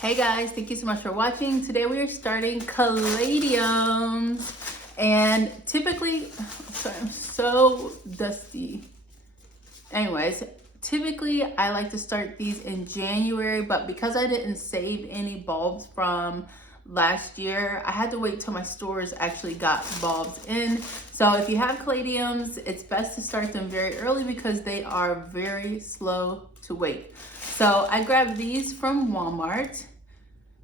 Hey guys, thank you so much for watching. Today we are starting caladiums, and typically, sorry, I'm so dusty. Anyways, typically I like to start these in January, but because I didn't save any bulbs from last year, I had to wait till my stores actually got bulbs in. So if you have caladiums, it's best to start them very early because they are very slow to wait. So I grabbed these from Walmart,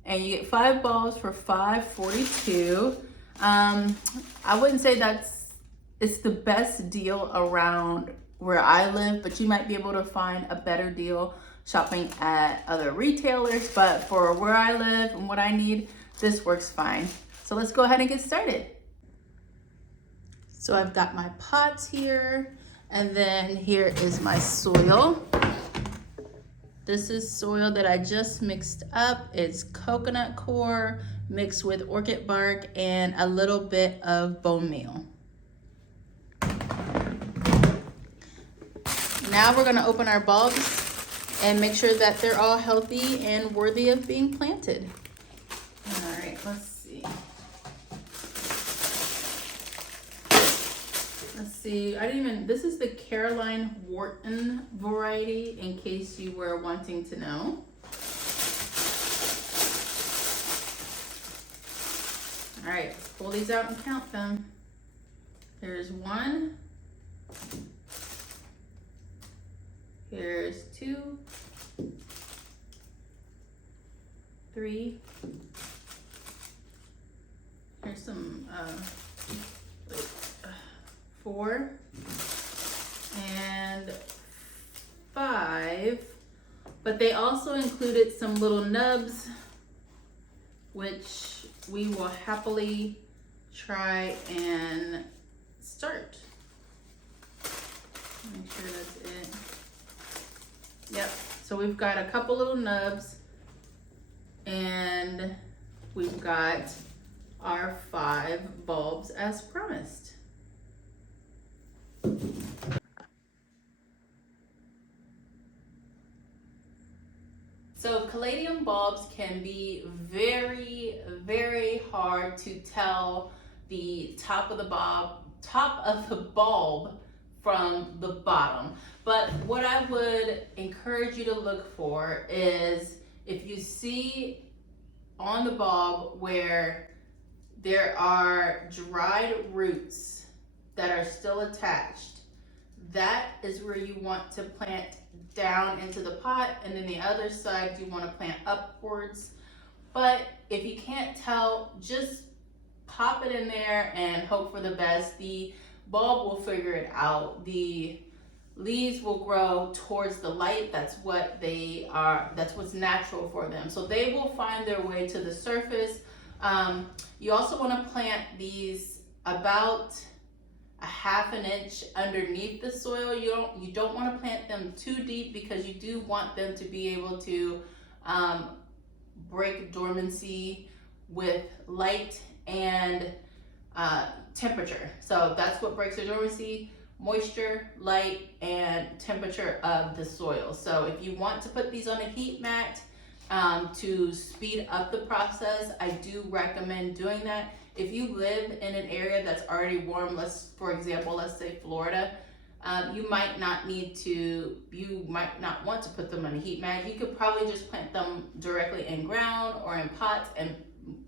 and you get 5 bulbs for $5.42. I wouldn't say it's the best deal around where I live, but you might be able to find a better deal shopping at other retailers. But for where I live and what I need, this works fine. So let's go ahead and get started. So I've got my pots here, and then here is my soil. This is soil that I just mixed up. It's coconut coir mixed with orchid bark and a little bit of bone meal. Now we're gonna open our bulbs and make sure that they're all healthy and worthy of being planted. All right, let's see. This is the Caroline Wharton variety, in case you were wanting to know. All right, let's pull these out and count them. There's 1. Here's 2, 3. Here's some 4 and 5, but they also included some little nubs, which we will happily try and start. Make sure that's it. Yep, so we've got a couple little nubs, and we've got our 5 bulbs as promised. So caladium bulbs can be very, very hard to tell the top of the bulb from the bottom. But what I would encourage you to look for is if you see on the bulb where there are dried roots that are still attached, that is where you want to plant down into the pot, and then the other side you want to plant upwards. But if you can't tell, just pop it in there and hope for the best. The bulb will figure it out. The leaves will grow towards the light. That's what they are. That's what's natural for them. So they will find their way to the surface. You also want to plant these about a 1/2 inch underneath the soil. You don't want to plant them too deep because you do want them to be able to break dormancy with light and temperature. So that's what breaks the dormancy: moisture, light, and temperature of the soil. So if you want to put these on a heat mat to speed up the process, I do recommend doing that. If you live in an area that's already warm, for example, let's say Florida, you might not want to put them on a heat mat. You could probably just plant them directly in ground or in pots and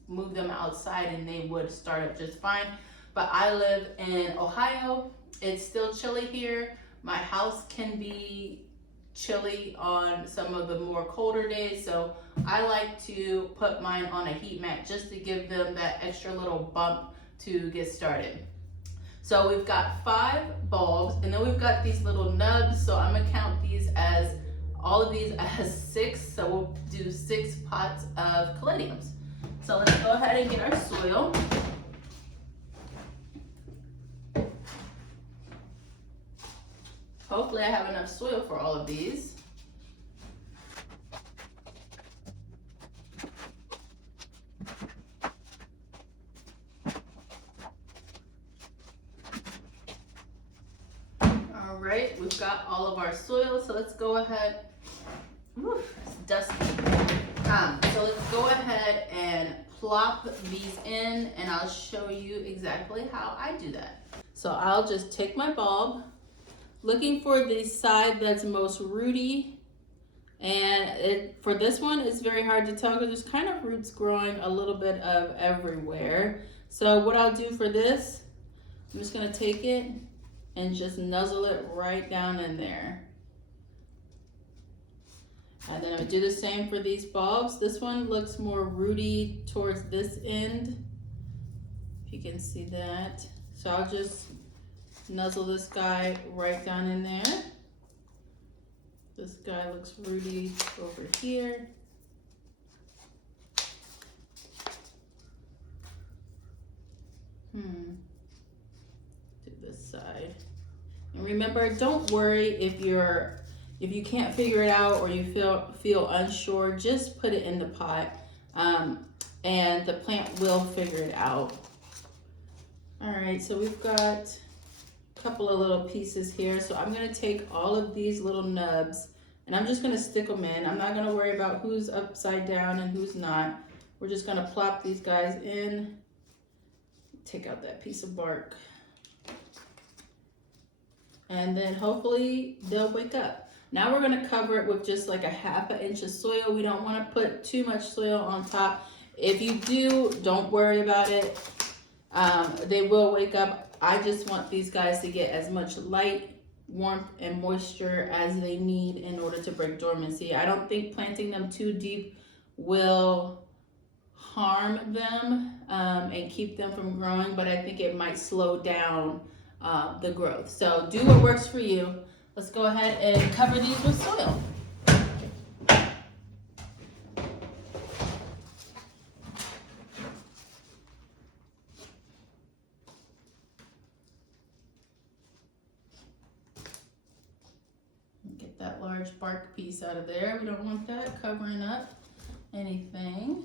move them outside, and they would start up just fine. But I live in Ohio. It's still chilly here. My house can be chilly on some of the more colder days, so I like to put mine on a heat mat just to give them that extra little bump to get started. So we've got 5 bulbs, and then we've got these little nubs, so I'm gonna count all of these as 6, so we'll do 6 pots of caladiums. So let's go ahead and get our soil. Hopefully I have enough soil for all of these. All right, we've got all of our soil, so let's go ahead. Ooh, it's dusty. So let's ahead and plop these in, and I'll show you exactly how I do that. So I'll just take my bulb, looking for the side that's most rooty, and for this one it's very hard to tell because there's kind of roots growing a little bit of everywhere. So what I'll do for this, I'm just gonna take it and just nuzzle it right down in there. And then I do the same for these bulbs. This one looks more rooty towards this end, if you can see that. So I'll just nuzzle this guy right down in there. This guy looks rooty over here. Do this side. And remember, don't worry if you can't figure it out or you feel unsure. Just put it in the pot, and the plant will figure it out. All right, so we've got a couple of little pieces here. So I'm gonna take all of these little nubs and I'm just gonna stick them in. I'm not gonna worry about who's upside down and who's not. We're just gonna plop these guys in. Take out that piece of bark. And then hopefully they'll wake up. Now we're gonna cover it with just like a ½ inch of soil. We don't wanna put too much soil on top. If you do, don't worry about it. They will wake up. I just want these guys to get as much light, warmth, and moisture as they need in order to break dormancy. I don't think planting them too deep will harm them and keep them from growing, but I think it might slow down the growth. So do what works for you. Let's go ahead and cover these with soil. Get that large bark piece out of there. We don't want that covering up anything.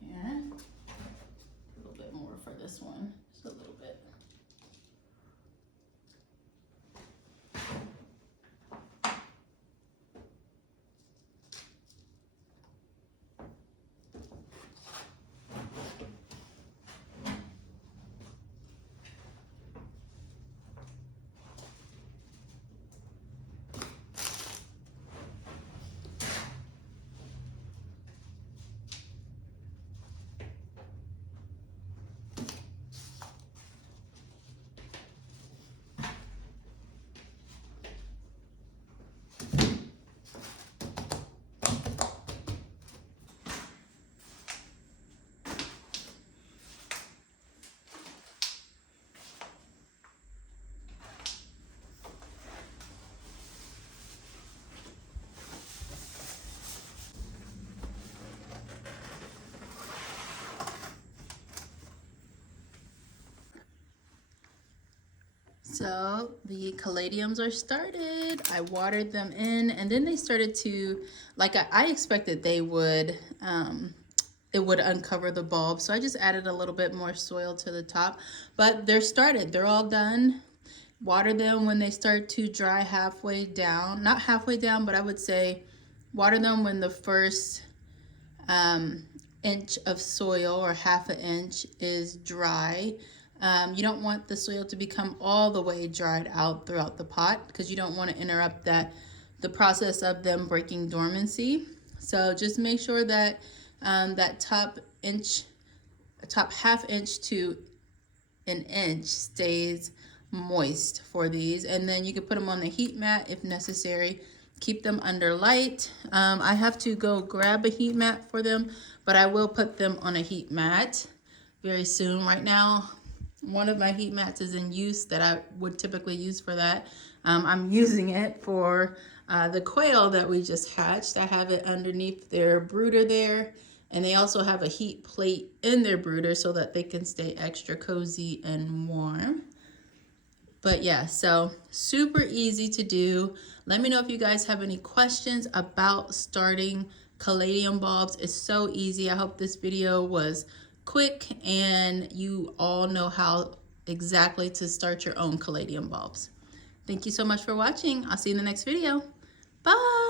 Here, a little bit more for this one, just a little bit. So the caladiums are started. I watered them in, and then they started to, like I expected they would, it would uncover the bulb. So I just added a little bit more soil to the top, but they're started. They're all done. Water them when they start to dry halfway down. Not halfway down, but I would say water them when the first inch of soil or ½ inch is dry. You don't want the soil to become all the way dried out throughout the pot because you don't want to interrupt the process of them breaking dormancy. So just make sure that that top ½ inch to an inch stays moist for these, and then you can put them on the heat mat if necessary. Keep them under light. I have to go grab a heat mat for them, but I will put them on a heat mat very soon. Right now, one of my heat mats is in use that I would typically use for that. I'm using it for the quail that we just hatched. I have it underneath their brooder there, and they also have a heat plate in their brooder so that they can stay extra cozy and warm. But yeah, so super easy to do. Let me know if you guys have any questions about starting caladium bulbs. It's so easy. I hope this video was quick and you all know how exactly to start your own caladium bulbs. Thank you so much for watching. I'll see you in the next video. Bye.